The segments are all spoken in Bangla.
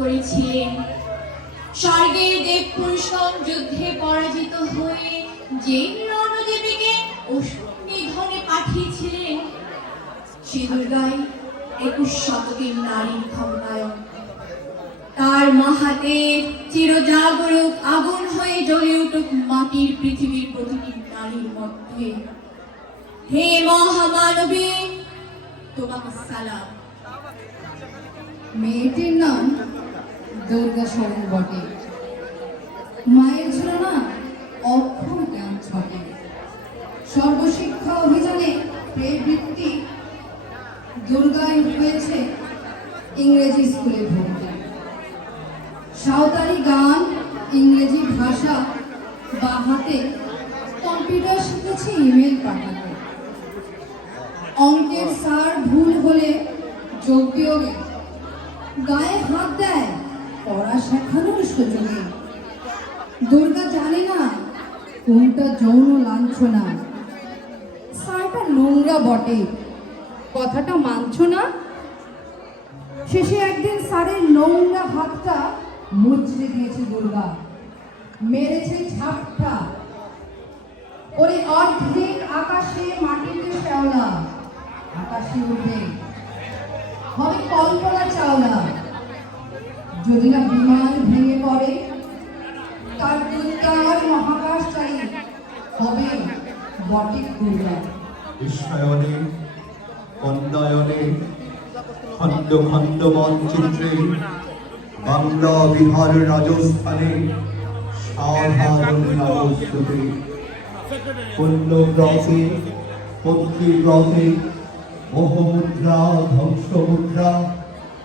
করেছিলেন স্বর্গের দেব পুরুষগণ যুদ্ধে পরাজিত হয়ে যে রণদেবীকে অসুর নিধনে পাঠিয়েছিলেন সে দুর্গাই একুশ শতকের নারীর ক্ষমতায়ন। তার মহাদেব চিরজাগরুক আগুন হয়ে জ্বলে উঠুক মাটির পৃথিবীর প্রতিটি নারীর মধ্যে। হে মহামানবী, তোমাকে সালাম। মেয়েটির নাম দুর্গা শরণ বটে। মায়ের ছিল না অক্ষর জ্ঞান ছটে। সর্বশিক্ষা অভিযানে প্রবৃত্তি দুর্গায় হয়েছে ইংরেজি স্কুলে ভর্তি। সাঁওতালি গান, ইংরেজি ভাষা বা হাতে কম্পিউটার শিখেছে ইমেল পাঠাতে। অঙ্কের সার ভুল হলে যোগ বিয়োগে। গায়ে হাত দেয় পড়া শেখানোর সুযোগে দুর্গা জানে না কোনটা যৌন লাঞ্ছনা। সারটা নোংরা বটে। কথাটা মানছ না? শেষে একদিন সারের নোংরা হাতটা মুচড়ে দিয়েছে দুর্গা। মেরেছে ঝাপটা। ওরে অর্ধেক আকাশে মাটিতে শ্যাওলা। আকাশে উঠে। হবে কল্পনা চাওলা। যদি না বিমান ভেঙে পড়ে, তার দুর্গার মহাকাশ চাই। হবে বটে দুর্গা বিশ্বায়নে কন্যায়নে খণ্ড খণ্ড মানচিত্রে বাংলা বিহার রাজস্থানে সাধারণ রাজস্বতে পুণ্যব্রতে পত্রীব্রতে মোহমুদ্রা, ধ্বংসমুদ্রা,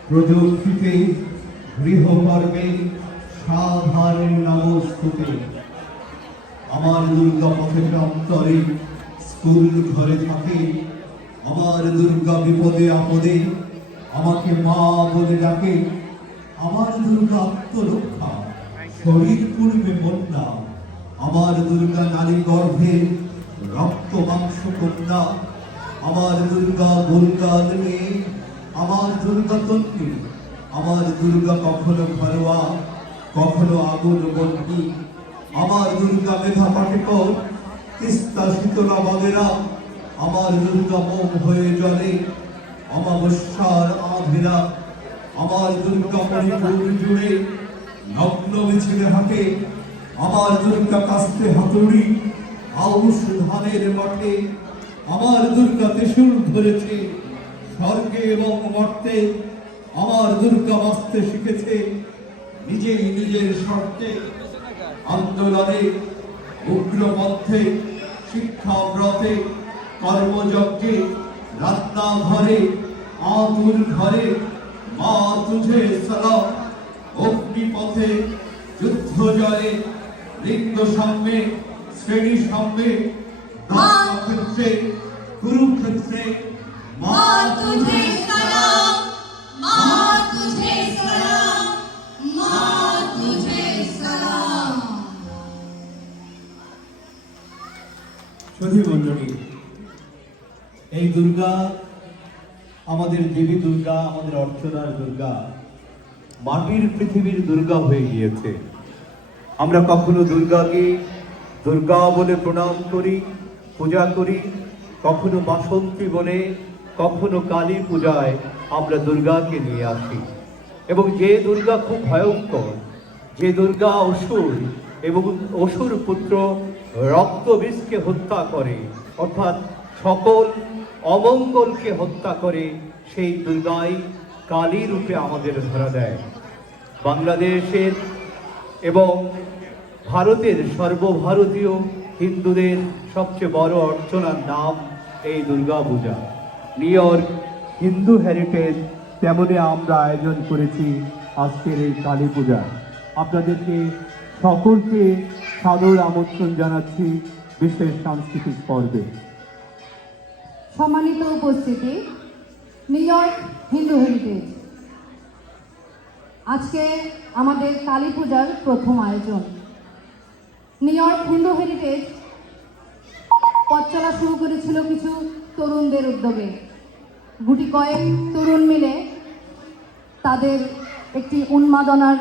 প্রযুক্তিতে গৃহকর্মে সাধারণ নমস্তুতে। আমার দুর্গা পথের অন্তরে স্কুল ঘরে থাকে। আমার দুর্গা বিপদে আপদে আমাকে মা বলে ডাকে। আমার দুর্গা আত্মরক্ষা, শরীর পূর্বে বন্যা। আমার দুর্গা নারী গর্ভে রক্ত মাংস কন্যা। আমার দুর্গা দুর্গাদ মেয়ে আমার দুর্গা তন্ত্রী। আমার দুর্গা কখনো ঘরোয়া, কখনো আগুন বন্দী। আমার দুর্গা মেধা পাটেকর তিস্তা শীতলা বাগেরা আমার দুর্গা মোম হয়ে জলে অমাবস্যার আধেরা আমার দুর্গা মণিপুর জুড়ে নগ্ন মিছিলে হাঁটে। আমার দুর্গা কাস্তে হাতুড়ি আউশ ধানের মাঠে। আমার দুর্গা ত্রিশূল ধরেছে স্বর্গে এবং মর্তে। আমার দুর্গা বাঁচতে শিখেছে নিজেই নিজের শর্তে আন্দোলনে উগ্রপথে শিক্ষাব্রতে কর্মযজ্ঞে রাত্রাঘরে আতুর ঘরে মা তুঝে সালাম অগ্নিপথে যুদ্ধ জলে লিঙ্গ সাম্যে শ্রেণি সাম্যে ক্ষেত্রে কুরুক্ষেত্রে মা তুঝে সধী মণ্ডলী এই দুর্গা আমাদের দেবী দুর্গা, আমাদের অর্চনার দুর্গা, মাটির পৃথিবীর দুর্গা হয়ে গিয়েছে। আমরা কখনো দুর্গাকে দুর্গা বলে প্রণাম করি, পূজা করি, কখনো বাসন্তী বলে কখনো কালী পূজায় আমরা দুর্গাকে নিয়ে আসি। এবং যে দুর্গা খুব ভয়ঙ্কর, যে দুর্গা অসুর এবং অসুর পুত্র রক্তবীজকে হত্যা করে, অর্থাৎ সকল অমঙ্গলকে হত্যা করে, সেই দুর্গাই কালী রূপে আমাদের ধরা দেয়। বাংলাদেশের এবং ভারতের সর্বভারতীয় হিন্দুদের সবচেয়ে বড় অর্চনার নাম এই দুর্গা পূজা নিউ হিন্দু হেরিটেজ তেমনি আমরা আয়োজন করেছি আজকের এই কালী পূজা। আপনাদেরকে সকলকে সাদর আমন্ত্রণ জানাচ্ছি বিশেষ সাংস্কৃতিক পর্বে। সম্মানিত উপস্থিতি, নিউ ইয়র্ক হিন্দু হেরিটেজ। আজকে আমাদের কালী পূজার প্রথম আয়োজন। নিউ ইয়র্ক হিন্দু হেরিটেজ পথ চলা শুরু করেছিল কিছু তরুণদের উদ্যোগে। গুটি কয়েক তরুণ মিলে তাদের একটি উন্মাদনার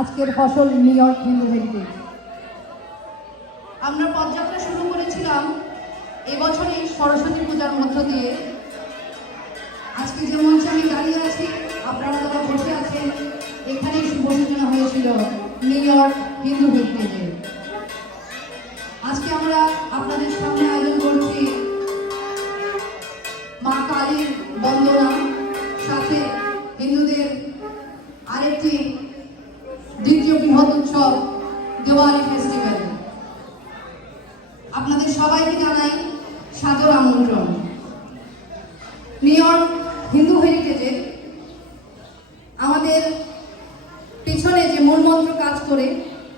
আজকের ফসল নিউ ইয়র্ক হিন্দু হেরিটেজ আমরা পদযাত্রা শুরু করেছিলাম এবছরই সরস্বতী পূজার মধ্য দিয়ে। আজকে যে মঞ্চে আমি দাঁড়িয়ে আছি, আপনারা যারা বসে আছেন, এখানেই শুভ সূচনা হয়েছিল নিউ ইয়র্ক হিন্দু হেরিটেজের আজকে আমরা আপনাদের সামনে আয়োজন করছি মা কালীর বন্দনা। সাদর আমন্ত্রণ। ইয়র্ক হিন্দু হেরিটেজে আমাদের পিছনে যে মূলমন্ত্র কাজ করে,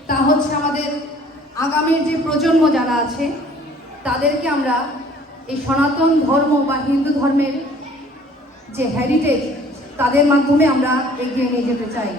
তা হচ্ছে আমাদের আগামীর যে প্রজন্ম যারা আছে, তাদেরকে আমরা এই সনাতন ধর্ম বা হিন্দু ধর্মের যে হেরিটেজ তাদের মাধ্যমে আমরা এগিয়ে নিয়ে যেতে চাই।